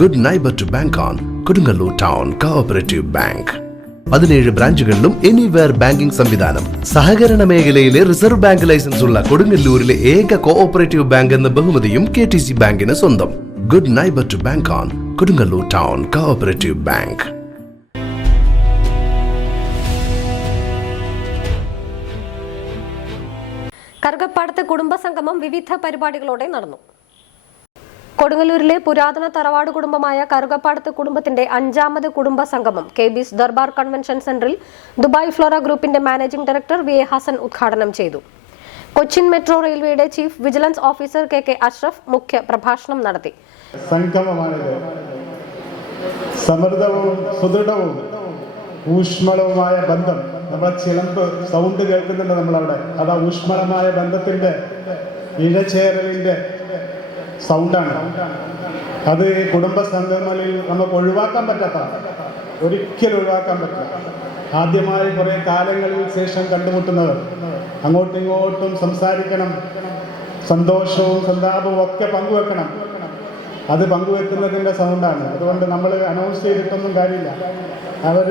Good neighbour to bank on Kodungallur town cooperative bank. 17 ബ്രാഞ്ചുകളിലും anywhere banking സംവിധാനം. സഹകരണ മേഖലയിലെ റിസർവ് ബാങ്ക് ലൈസൻസ് ഉള്ള കൊടുങ്ങല്ലൂരിലെ ഏക കോഓപ്പറേറ്റീവ് ബാങ്ക് എന്ന ബഹുമതിയും KTC ബാങ്കിന് സ്വന്തം. Good neighbour to bank on Kodungallur town cooperative bank. Karukappadath കുടുംബസംഗമം വിവിധ പരിപാടികളോടെ നടന്നു. കൊടുങ്ങല്ലൂരിലെ പുരാതന തറവാട് കുടുംബമായ കറുകപ്പാടത്ത് കുടുംബത്തിന്റെ 5ാമത് കുടുംബസംഗമം KB's ദർബാർ കൺവെൻഷൻ സെന്ററിൽ ദുബായ് ഫ്ലോറ ഗ്രൂപ്പിന്റെ മാനേജിംഗ് ഡയറക്ടർ VA ഹസൻ ഉദ്ഘാടനം ചെയ്തു. കൊച്ചിൻ മെട്രോ റെയിൽവേയുടെ chief vigilance officer KK Ashraf മുഖ്യ പ്രഭാഷണം നടത്തി. സംഗമമാണിത്. സമൃദ്ധവും സുദൃഢവും ഊഷ്മളവുമായ ബന്ധം. നമ്മളെ ചിലമ്പ് സൗണ്ട് കേൾക്കുന്നുണ്ട് നമ്മളവിടെ. അതാ ഊഷ്മളമായ ബന്ധത്തിന്റെ ഇഴചേരലിന്റെ സൗണ്ടാണ്. അത് കുടുംബ സംഗമങ്ങളിൽ നമുക്ക് ഒഴിവാക്കാൻ പറ്റാത്തതാണ്, ഒരിക്കലും ഒഴിവാക്കാൻ പറ്റില്ല. ആദ്യമായി കുറേ കാലങ്ങളിൽ ശേഷം കണ്ടുമുട്ടുന്നവർ അങ്ങോട്ടും ഇങ്ങോട്ടും സംസാരിക്കണം, സന്തോഷവും സന്താപവും ഒക്കെ പങ്കുവെക്കണം. അത് പങ്കുവെക്കുന്നതിൻ്റെ സൗണ്ടാണ്. അതുകൊണ്ട് നമ്മൾ അനൗൺസ് ചെയ്തിട്ടൊന്നും കാര്യമില്ല. അവർ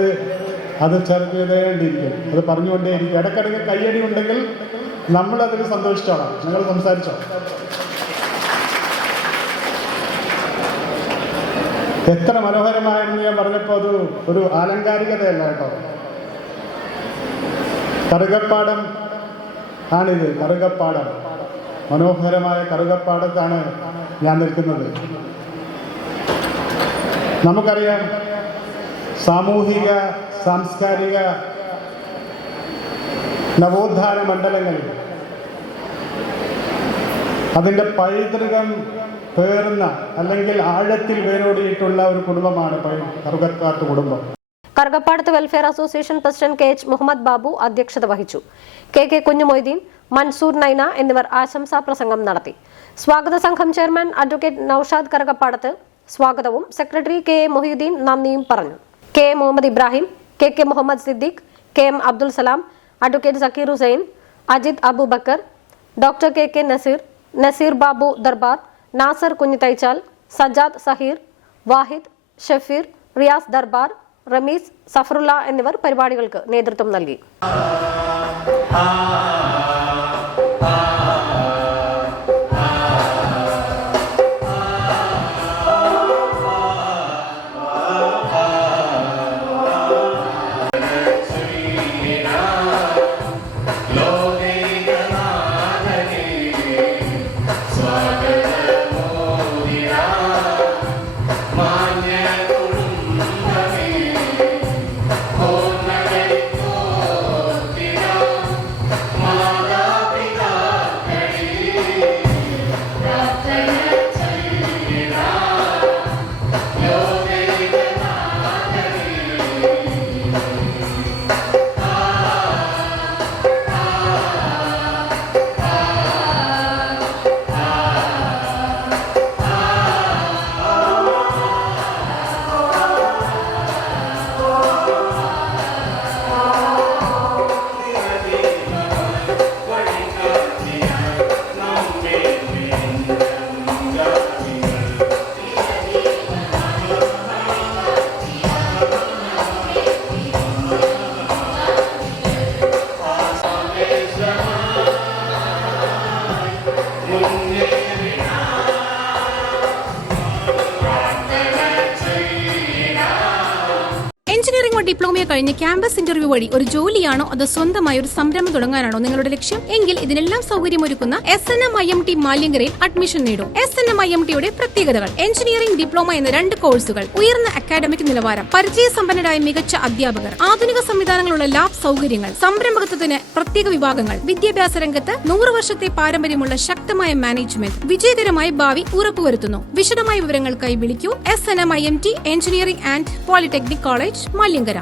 അത് ചേർത്ത് ചെയ്തേണ്ടിയിരിക്കും, അത് പറഞ്ഞുകൊണ്ടേയിരിക്കും. ഇടയ്ക്കിടയ്ക്ക് കയ്യടി ഉണ്ടെങ്കിൽ നമ്മളതിൽ സന്തോഷിച്ചോളാം. നിങ്ങൾ സംസാരിച്ചോ. എത്ര മനോഹരമായെന്ന് ഞാൻ പറഞ്ഞപ്പോൾ അത് ഒരു ആലങ്കാരികതയല്ല കേട്ടോ. കറുകപ്പാടം ആണിത്, കറുകപ്പാടം. മനോഹരമായ കറുകപ്പാടത്താണ് ഞാൻ നിൽക്കുന്നത്. നമുക്കറിയാം, സാമൂഹിക സാംസ്കാരിക നവോത്ഥാന മണ്ഡലങ്ങളിൽ അതിൻ്റെ പൈതൃകം പേർന്ന അല്ലെങ്കിൽ ആഴത്തിൽ വേരോടിയിട്ടുള്ള ഒരു കുടുംബമാണ് കറുകപ്പാടത്ത് കുടുംബം. കറുകപ്പാടത്ത് വെൽഫെയർ അസോസിയേഷൻ പ്രസിഡന്റ് KH മുഹമ്മദ് ബാബു അധ്യക്ഷത വഹിച്ചു. KK കുഞ്ഞുമൊയ്തീൻ, മൻസൂർ നൈന എന്നിവർ ആശംസാ പ്രസംഗം നടത്തി. സ്വാഗത സംഘം ചെയർമാൻ അഡ്വക്കേറ്റ് നൌഷാദ് കറുകപ്പാടത്ത് സ്വാഗതവും സെക്രട്ടറി KA മൊഹീദ്ദീൻ നന്ദിയും പറഞ്ഞു. KA Muhammad Ibrahim, KK Muhammad Siddique, KM Abdul Salam, advocate Zakir Hussain, Ajith Aboobacker, doctor KK Naseer Babu Darbar, Nasar Kunjithaichal, Sajad Saheer, Wahid, Shafeer, Riyas Darbar, Rameez, Safarulla എന്നിവർ പരിപാടികൾക്ക് നേതൃത്വം നൽകി. ഡിപ്ലോമ കഴിഞ്ഞ് ക്യാമ്പസ് ഇന്റർവ്യൂ വഴി ഒരു ജോലിയാണോ അതോ സ്വന്തമായി ഒരു സംരംഭം തുടങ്ങാനാണോ നിങ്ങളുടെ ലക്ഷ്യം? എങ്കിൽ ഇതിനെല്ലാം സൗകര്യമൊരുക്കുന്ന SNM-IMT മാലിയങ്കരയിൽ അഡ്മിഷൻ നേടും. SNM-IMTയുടെ പ്രത്യേകതകൾ: എഞ്ചിനീയറിംഗ് ഡിപ്ലോമ എന്ന 2 കോഴ്സുകൾ, ഉയർന്ന അക്കാഡമിക് നിലവാരം, പരിചയസമ്പന്നരായ മികച്ച അധ്യാപകർ, ആധുനിക സംവിധാനങ്ങളുള്ള ലാബ് സൗകര്യങ്ങൾ, സംരംഭകത്വത്തിന് പ്രത്യേക വിഭാഗങ്ങൾ, വിദ്യാഭ്യാസ രംഗത്ത് 100 വർഷത്തെ പാരമ്പര്യമുള്ള ശക്തമായ മാനേജ്മെന്റ്, വിജയകരമായ ഭാവി ഉറപ്പുവരുത്തുന്നു. വിശദമായ വിവരങ്ങൾക്കായി വിളിക്കൂ. SNM-IMT engineering and polytechnic college, Maliankara.